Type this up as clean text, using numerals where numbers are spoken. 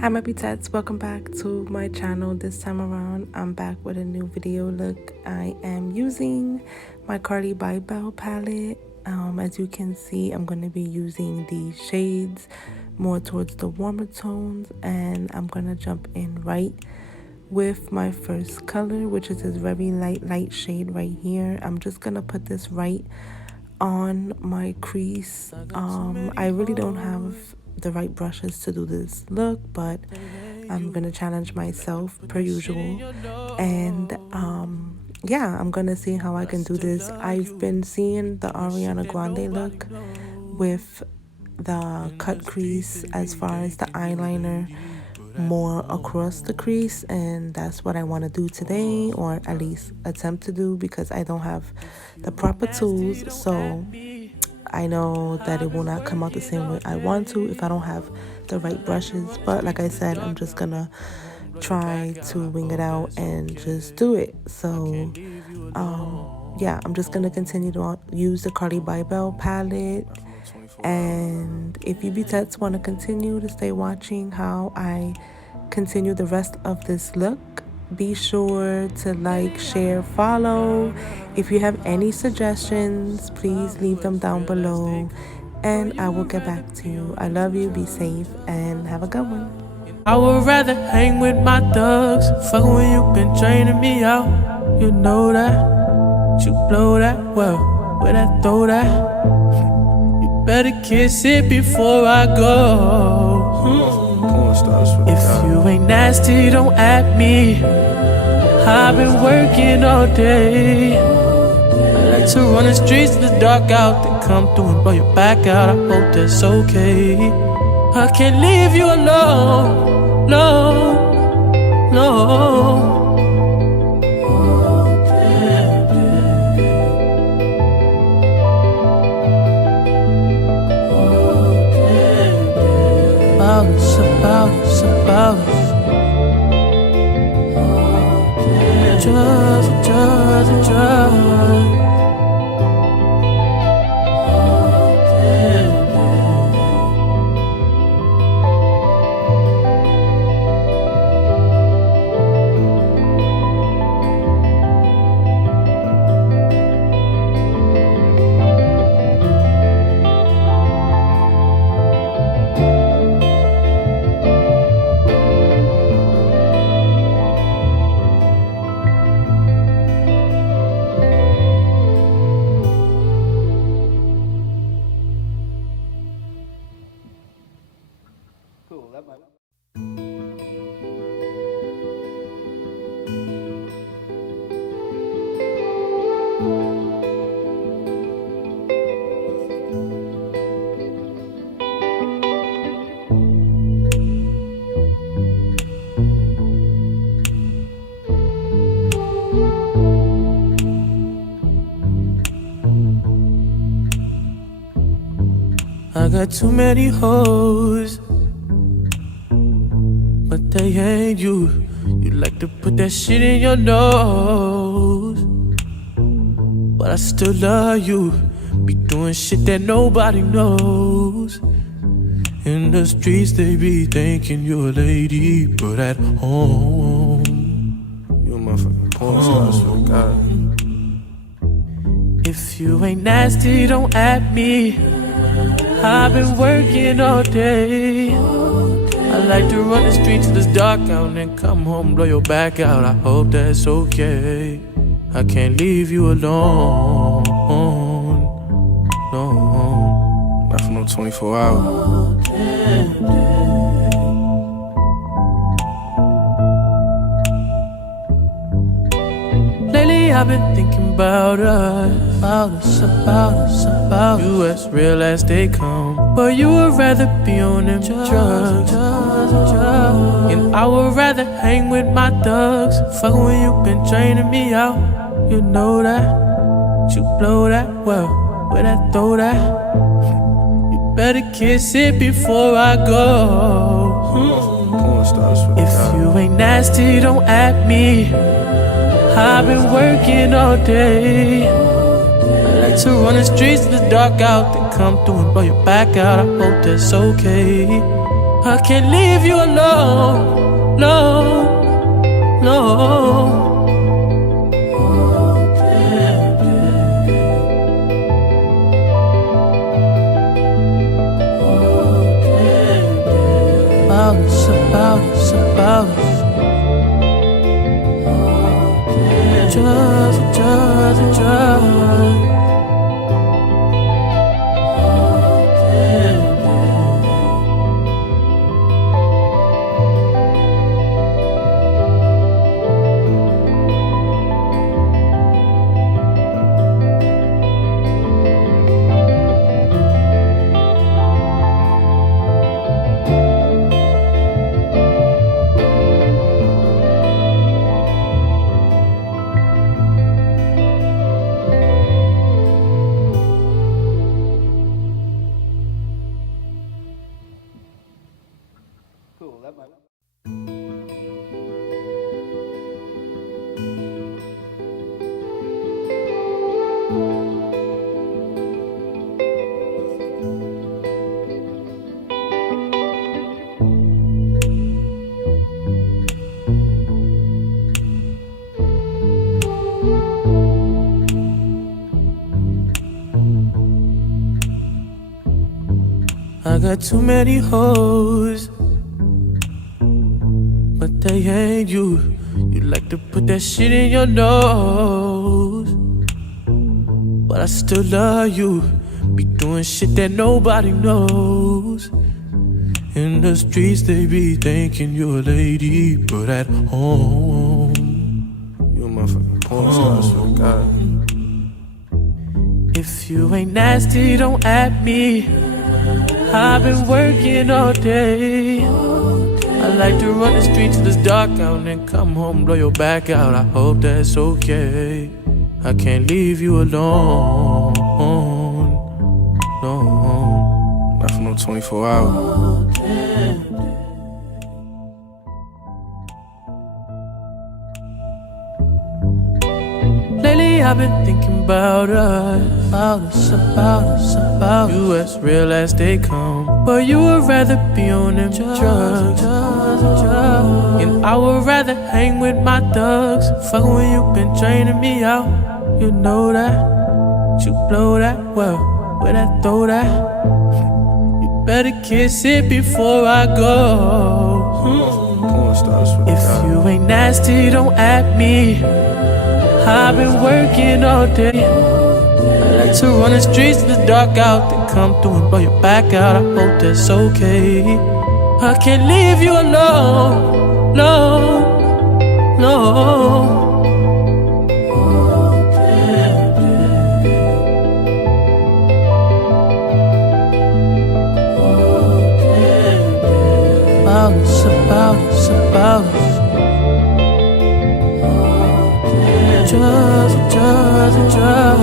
Hi my pets, welcome back to my channel. This time around I'm back with a new video look. I am using my Cardi by Bell palette. As you can see, I'm going to be using these shades more towards the warmer tones, and I'm going to jump in right with my first color, which is this very light shade right here. I'm just going to put this right on my crease. I really don't have the right brushes to do this look, but I'm gonna challenge myself per usual, and yeah, I'm gonna see how I can do this. I've been seeing the Ariana Grande look with the cut crease as far as the eyeliner more across the crease, and that's what I want to do today, or at least attempt to do, because I don't have the proper tools. So I know that it will not come out the same way I want to if I don't have the right brushes. But like I said, I'm just gonna try to wing it out and just do it. So yeah, I'm just gonna continue to use the Cardi by Bell palette. And if you pets want to continue to stay watching how I continue the rest of this look, be sure to like, share, follow. If you have any suggestions, please leave them down below and I will get back to you. I love you, be safe, and have a good one. I would rather hang with my thugs. Fuck when you been draining me out. You know that. You blow that well. Where that throw that. You better kiss it before I go. If you ain't nasty, don't at me. I've been working all day. I like to run the streets in the dark out, then come through and blow your back out. I hope that's okay. I can't leave you alone, no, no. About us. Drugs. I got too many hoes, but they ain't you. You like to put that shit in your nose, but I still love you. Be doing shit that nobody knows. In the streets they be thinking you're a lady, but at home you a motherfucking porn star, I swear to God. If you ain't nasty, don't at me. I've been working all day. I like to run the streets till it's dark out and then come home, blow your back out. I hope that's okay. I can't leave you alone, no. Not for no 24 hours. Lately I've been thinking about us, about you as real as they come. But you would rather be on them drugs. And I would rather hang with my thugs. Fuck when you been draining me out. You know that. You blow that well. Where that throw that. You better kiss it before I go. If you ain't nasty, don't at me. I've been working all day. I like to run the streets in the dark out, then come through and blow your back out. I hope that's okay. I can't leave you alone, no, no. About us. Drugs. I got too many hoes, but they ain't you. You like to put that shit in your nose, but I still love you. Be doing shit that nobody knows. In the streets they be thinking you're a lady, but at home you a motherfucking porn star, I swear to God. If you ain't nasty, don't at me. I've been working all day. I like to run the streets till it's dark out and then come home, blow your back out. I hope that's okay. I can't leave you alone, no. Not for no 24 hours. Lately I've been thinking about us, about you as real as they come. But you would rather be on them drugs. And I would rather hang with my thugs. Fuck when you been draining me out. You know that, you blow that well, where I throw that. You better kiss it before I go. Porn star, I swear to If God. you ain't nasty, don't at me. I've been working all day. I like to run the streets in the dark out, then come through and blow your back out. I hope that's okay. I can't leave you alone, no. About us. Drugs.